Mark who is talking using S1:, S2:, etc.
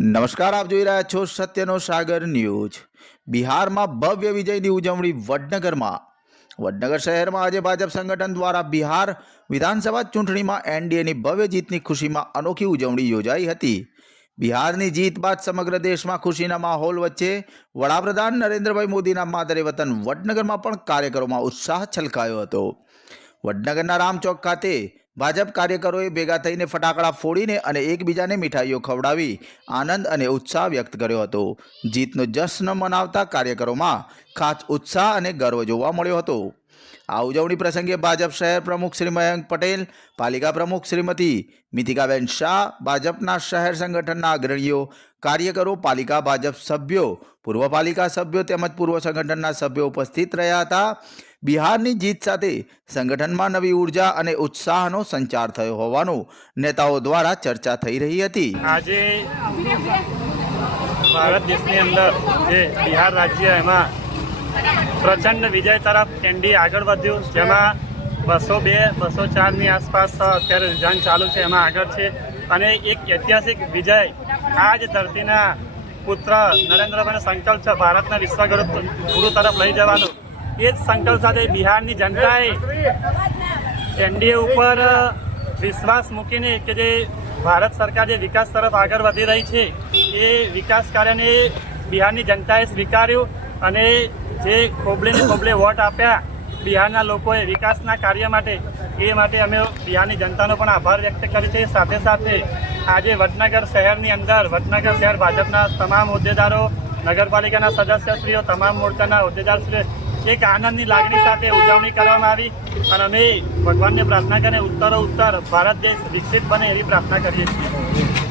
S1: નમસ્કાર, આપ જોઈ રહ્યા છો સત્યનો સાગર ન્યૂઝ. બિહારમાં ભવ્ય વિજયની ઉજવણી વડનગરમાં. વડનગર શહેરમાં આજે ભાજપ સંગઠન દ્વારા બિહાર વિધાનસભા ચૂંટણીમાં એનડીએની ભવ્ય જીતની ખુશીમાં અનોખી ઉજવણી યોજાઈ હતી. બિહારની જીત બાદ સમગ્ર દેશમાં ખુશીના માહોલ વચ્ચે વડાપ્રધાન નરેન્દ્રભાઈ મોદીના માદરે વતન વડનગરમાં પણ કાર્યકરોમાં ઉત્સાહ છલકાયો હતો. વડનગરના રામચોક ખાતે ભાજપ કાર્યકરોએ ભેગા થઈને ફટાકડા ફોડીને અને એકબીજાને મીઠાઈઓ ખવડાવી આનંદ અને ઉત્સાહ વ્યક્ત કર્યો હતો. જીતનો જશ્ન મનાવતા કાર્યકરોમાં ખાસ ઉત્સાહ અને ગર્વ જોવા મળ્યો હતો. આ ઉજવણી પ્રસંગે ભાજપ શહેર પ્રમુખ શ્રી મયંક પટેલ, પાલિકા પ્રમુખ શ્રીમતી મિતિકાબેન શાહ, ભાજપના શહેર સંગઠનના અગ્રણીઓ, કાર્યકરો, પાલિકા ભાજપ સભ્યો, પૂર્વ પાલિકા સભ્યો તેમજ પૂર્વ સંગઠનના સભ્યો ઉપસ્થિત રહ્યા હતા. બિહારની જીત સાથે સંગઠનમાં નવી ઊર્જા અને ઉત્સાહનો સંચાર થયો હોવાનું નેતાઓ દ્વારા ચર્ચા થઈ રહી હતી.
S2: આજે ભારત દેશની અંદર જે બિહાર રાજ્ય એમાં પ્રચંડ વિજય તરફ એનડી આગળ વધ્યું. જેમાં બસો બે, બસો ચારની આસપાસ અત્યારે રુઝાન ચાલુ છે, એમાં આગળ છે. અને એક ઐતિહાસિક વિજય આ જ ધરતીના પુત્ર નરેન્દ્રભાઈનો સંકલ્પ છે, ભારતના વિશ્વગુરુ ગુરુ તરફ લઈ જવાનો. એ જ સંકલ્પ સાથે બિહારની જનતાએ એનડીએ ઉપર વિશ્વાસ મૂકીને કે જે ભારત સરકાર જે વિકાસ તરફ આગળ વધી રહી છે, એ વિકાસ કાર્યને બિહારની જનતાએ સ્વીકાર્યું અને જે ખોબલેને ખોબલે વોટ આપ્યા બિહારના લોકોએ વિકાસના કાર્ય માટે, એ માટે અમે બિહારની જનતાનો પણ આભાર વ્યક્ત કર્યો છે. સાથે સાથે આજે વડનગર શહેરની અંદર, વડનગર શહેર ભાજપના તમામ હોદ્દેદારો, નગરપાલિકાના સદસ્યશ્રીઓ, તમામ મોરચાના હોદ્દેદારશ્રીઓ એક આનંદની લાગણી સાથે ઉજવણી કરવામાં આવી. અને અમે ભગવાનને પ્રાર્થના કરીને ઉત્તરો ઉત્તર, ભારત દેશ વિકસિત બને એવી પ્રાર્થના કરીએ છીએ.